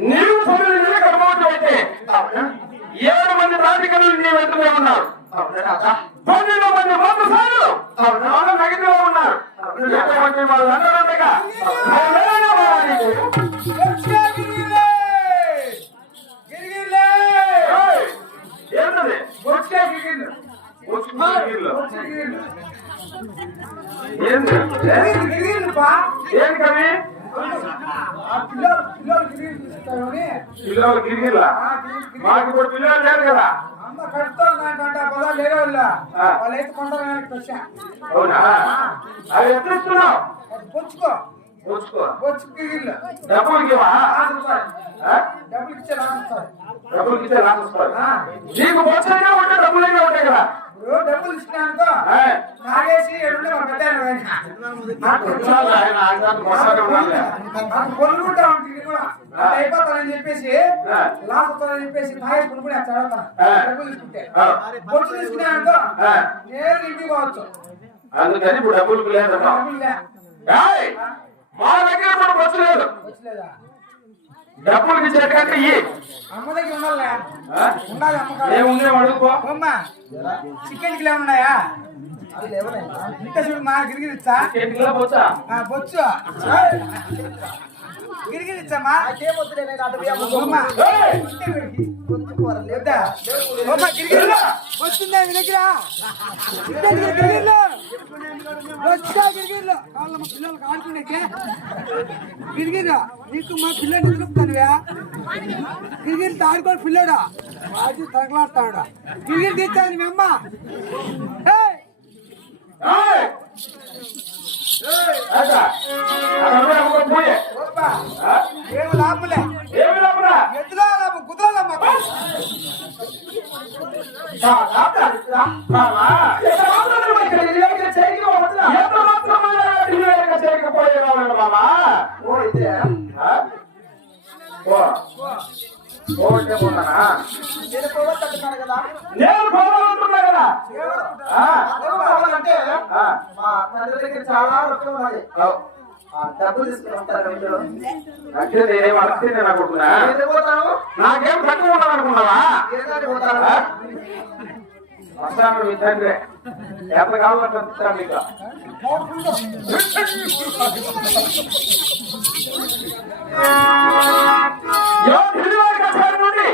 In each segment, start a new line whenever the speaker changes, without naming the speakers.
నీవు తొమ్మిది నెలల గర్భవతి అయితే ఏడు మంది రాజకీయాలు నీ వెంటనే ఉన్నారు. పన్నెండు మంది మోససారులు అవును నగిరిలో ఉన్నారు. ఎంతమంది వాళ్ళు గిరిగిర్లా మాకు ఇప్పుడు పిల్లలు లేరు కదా అవునా అవి ఎట్లా ఇస్తున్నావు
పొచ్చుకో? డబ్బులు ఇచ్చే
రాసిస్తారు నీకు బొచ్చైనా ఉంటే డబ్బులైనా ఉంటాయి కదా
డబ్బులు ఇచ్చినానుకో. నాగేసి ఎడుండే మా పెద్ద ఆయన కొనుక్కుంటా ఉంటుంది కూడా అది అయిపోతానని చెప్పేసి వస్తానని చెప్పేసి నాగేసి కొనుక్కుని చదువుతాను. డబ్బులు తీసుకుంటే. బొచ్చు. నేను ఇంటికి పోవచ్చు.
అందుకని ఇప్పుడు లేదమ్మా.
డబ్బులు లే.
ఏయ్! మా దగ్గర కూడా బస్సు లేదు.
వచ్చలేదా?
డబ్బులకి ఇచ్చేటంటే ఇయ్యి.
అమ్మ దగ్గర ఉండాలి
ఆ?
ఉండాలి అమ్మకాడు
ఏముంది అడుగుకో
అమ్మా చికెన్ కిలో ఉన్నాయా? ఇంకా చూడు మా గిరిగిరిచ్చా
బొచ్చా
ఆ, బొచ్చు గిరిగిరిచ్చమ్మా వస్తుందా మీ దగ్గర గిరిగిరిలో వచ్చా గిరిగిరిలో వాళ్ళ మా పిల్లలకు ఆడుకునేకే గిరిగిరిలో నీకు మా పిల్లలు నిద్రపుతానువా గిరిగిరి ఆడుకోని పిల్లడా వాటి తగలాడతాడు గిరిగిరి తీస్తాను మీ అమ్మ ఏయ్!
ఏయ్! అట్లా. అక్కడ అక్కడ పోయే.
ఓప్పా,
ఆ?
ఏమి లాభలే
ఏమి లాభరా?
ఎద్దులా లాభం కుదరలా మాకు
ఆ, లాభరా? మామా, ఎంత మాత్రమే ఇక్కడ ఇలాగ చేయక వద్దురా. ఎంత మాత్రమే ఇలాగ చేయకపోయే రావాలండి మామా. ఆ? పో. పో అంటే పోతానా? నేను పోవాలంటున్నా కదా ఆ. ఆ.
డబ్బులు తీసుకుని
నేనేం అడిగితే నేను అనుకుంటున్నా? నాకేం తక్కువ అనుకున్నావా? వస్తాను మీ తండ్రి ఎంత కావాలంటే నుండి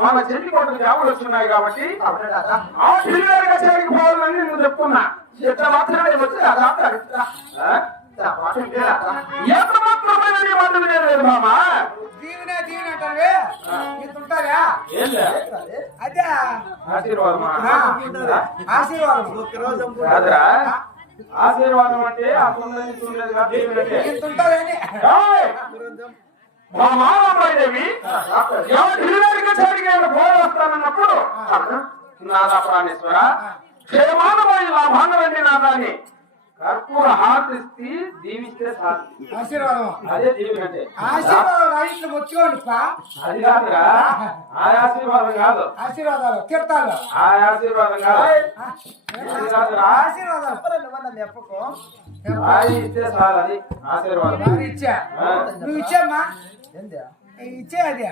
మన చెల్లి కొట్టు జాబులు వస్తున్నాయి కాబట్టి? ఆ ఢిల్లీవారి కచేరీకి పోవాలని నువ్వు చెప్తున్నా
ఎంత మాత్రమే వచ్చి.
ఆ?
మాట వింటేరా?
ఎంత మాత్రమైన నీ మాట వినేది మామా
దీవెనే దీవెన అంటావే ఇంత ఉంటారా?
ఏం లే.
అదే.
ఆశీర్వాదమా?
ఆ.
ఆ?
ఆశీర్వాదం.
కాదురా. ఆశీర్వాదం అంటే
ఉంటుందని
ఏయ్! మా మామయ్యదేవి ఎవరు ఢిల్లీకి సరిగా పోయి వస్తానన్నప్పుడు నాదా ప్రాణేశ్వర క్షేమానమైన లాభాంగరండి నాదాన్ని. కర్పూర హారతిస్తే దీవిస్తే
ఆశీర్వాదం.
అదే
ఆశీర్వాదం రైట్లు ముచ్చుకోండి పా.
అది కాదురా. ఆ ఆశీర్వాదం కాదు.
ఆశీర్వాదాలు తీర్థాలు
ఆ ఆశీర్వాదం కాదు. అది కాదురా.
వాళ్ళ నెప్పకు.
అది ఇస్తే చాలు అది. ఆశీర్వాదం.
ఇచ్చా. నువ్వు ఇచ్చామ్మా? ఇచ్చే అది.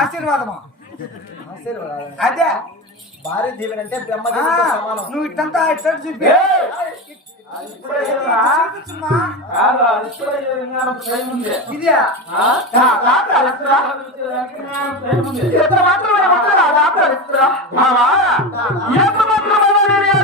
ఆశీర్వాదమా. అదే.
భారీ దీవెన అంటే
ఆ,
బ్రహ్మదేవుడితో సమానం.
నువ్వు ఇట్టంతా ఇట్లా చూపి.
ఏయ్! అది ఇప్పుడే చేయరా?
చూపించుమా
కాదు అది ఇప్పుడే చేయడం టైం ఉంది
ఇదే
ఆ? కా- డాక్టర్ ఇస్తురా? టైం ఉంది. ఎంత మాత్రమే వస్తారా? డాక్టర్ ఇస్తురా? మామా, ఎంత మాత్రమే నేను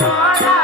বড়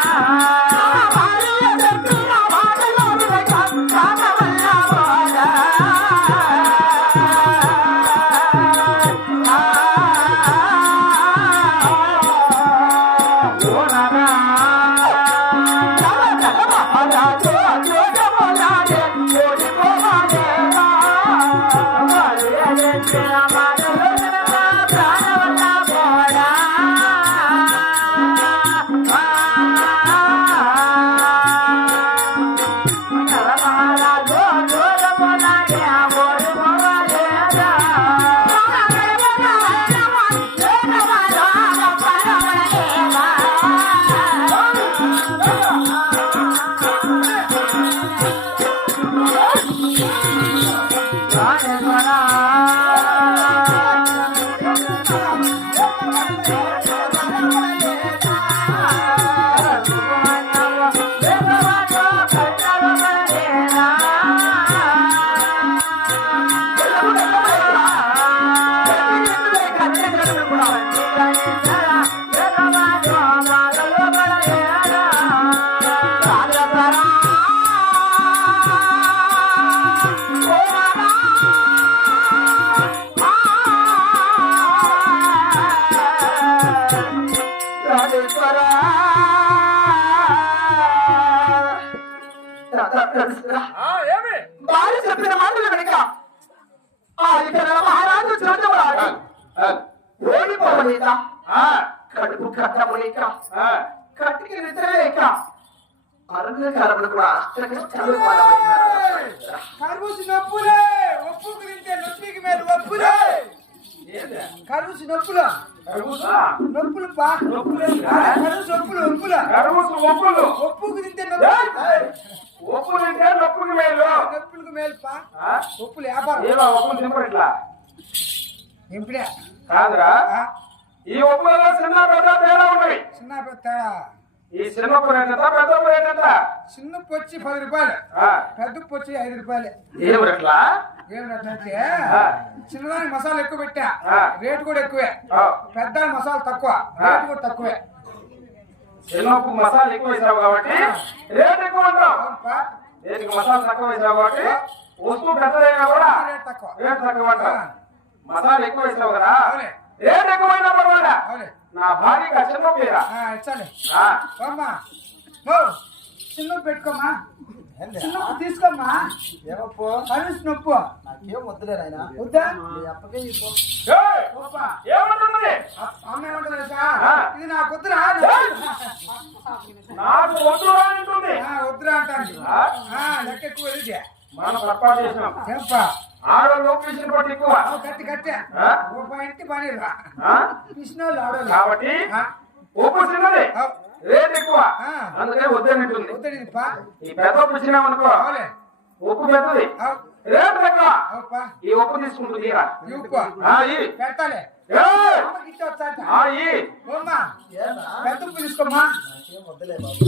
ఓడిపోవలేక
ఆ,
కడుపు కట్టలేక కట్టికి నిద్రలేక. అరుణకారములు కూడా చదువుకోవాలి
కరువుసి నొప్పులే. ఒప్పుకు తింటే నొప్పికి మేలు ఒప్పులే. కరువుసి నొప్పులు? నొప్పులు పా? కరువుసి నొప్పులు ఒప్పులు
కరువుసు ఒప్పులు.
ఒప్పుకు తింటే నొప్పులు!
ఒప్పులు అంటే నొప్పుకి మేలు.
నొప్పులకు మేలు పా
ఆ?
ఒప్పులు వ్యాపారం.
ఒప్పులు
ఎంపిడే
కాదురా. ఈ ఒప్పులలో చిన్న పెద్ద తేడా ఉన్నవి
చిన్న పెద్ద
ఈ చిన్న ఎంత? పెద్ద ఎంత?
చిన్న పొచ్చి పది రూపాయలు. పెద్ద పొచ్చి ఐదు రూపాయలు.
ఏం రేట్లా?
ఏం రేటంటే
ఆ.
చిన్నదానికి మసాలా ఎక్కువ పెట్టా. రేటు కూడా ఎక్కువే. పెద్ద మసాలా తక్కువ. రేటు కూడా తక్కువే.
చిన్న ఉప్పు మసాలా ఎక్కువ వేసావు కాబట్టి రేట్ ఎక్కువ అంటావు మసాలా తక్కువ వేసావు కాబట్టి వస్తువు పెద్దదైనా కూడా
రేటు తక్కువ.
రేట్ తక్కువ అంటావు. మసాలా ఎక్కువ వేసావు కదా. రేట్ ఎక్కువైనా పర్వాలా నా భార్యకి ఆ చిన్న పేరా
చిన్న తీసుకోమ్మా.
ఏమప్పో
కరుసు నొప్పు.
నాకేం వద్దులే నాయన.
వద్దా?
నీ అప్పకే
అమ్మ ఏమంటుంది. ఇది నాకు వద్దురా!
నాకు అంటుంది.
అంటాను లెక్క ఎక్కువ
మనం పొరపాటు చేసినాం.
ఏంపా
ఆడవాళ్ళు పిలిచిన పట్టు ఎక్కువ.
కట్టే
ఆ?
ఓ పాయింట్ పని రా
ఆ?
కృష్ణోళ్ళు ఆడోళ్ళు
కాబట్టి
ఆ?
ఉప్పు చిన్నది. రేట్ ఎక్కువ. అందుకే వద్దనంటుంది ఈ పెద్ద ఉప్పు చిన్నామనుకో
అవులే.
ఉప్పు పెద్దది. రేట్
అవుపా.
ఈ ఉప్పు తీసుకుంటుంది
ఏనా?
పెద్ద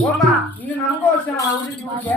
ఓమ్మా నిన్ను ఊరికే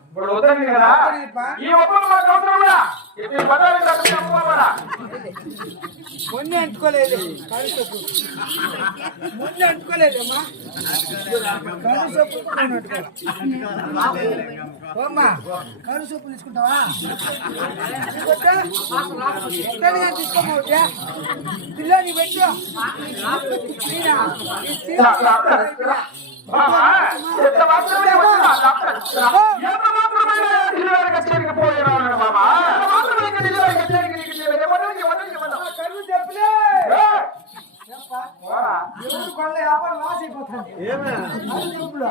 ఇప్పుడు వద్దండి కదా. ఈ అవసరం కూడా ఇప్పుడు?
మొన్నే అంటుకోలేదు. కలుసొప్పు. మొన్నే అంటుకోలేదమ్మా. అంటుకోలే. ఓమ్మా కలుసొప్పు తీసుకుంటావా? తీసుకోమవుతా పిల్లని పెట్టు. ఈ సీర పెట్టు.
బావా, ఎంత మాత్రమే వచ్చినా, డాక్టర్. ఎంత మాత్రమే డెలివరీ కచేరీకి పోయి రావాలని బాబా. ఎంత మాత్రమే ఇంకా డెలివరీ కచేరీకి నీకు డెలివరీ ఇవ్వను, ఇవ్వను, ఇవ్వను.
ఆ కరువు చెప్పులే
ఏయ్!
చెప్పా
పోరా.
ఎవరు కొన్న వ్యాపారం లాస్ అయిపోతుంది అది చెప్పులు. అంటే చలికాలం కదా పరిచయం పడతారంట
బాబా వద్దురా డాక్టర్ ఇస్తున్నా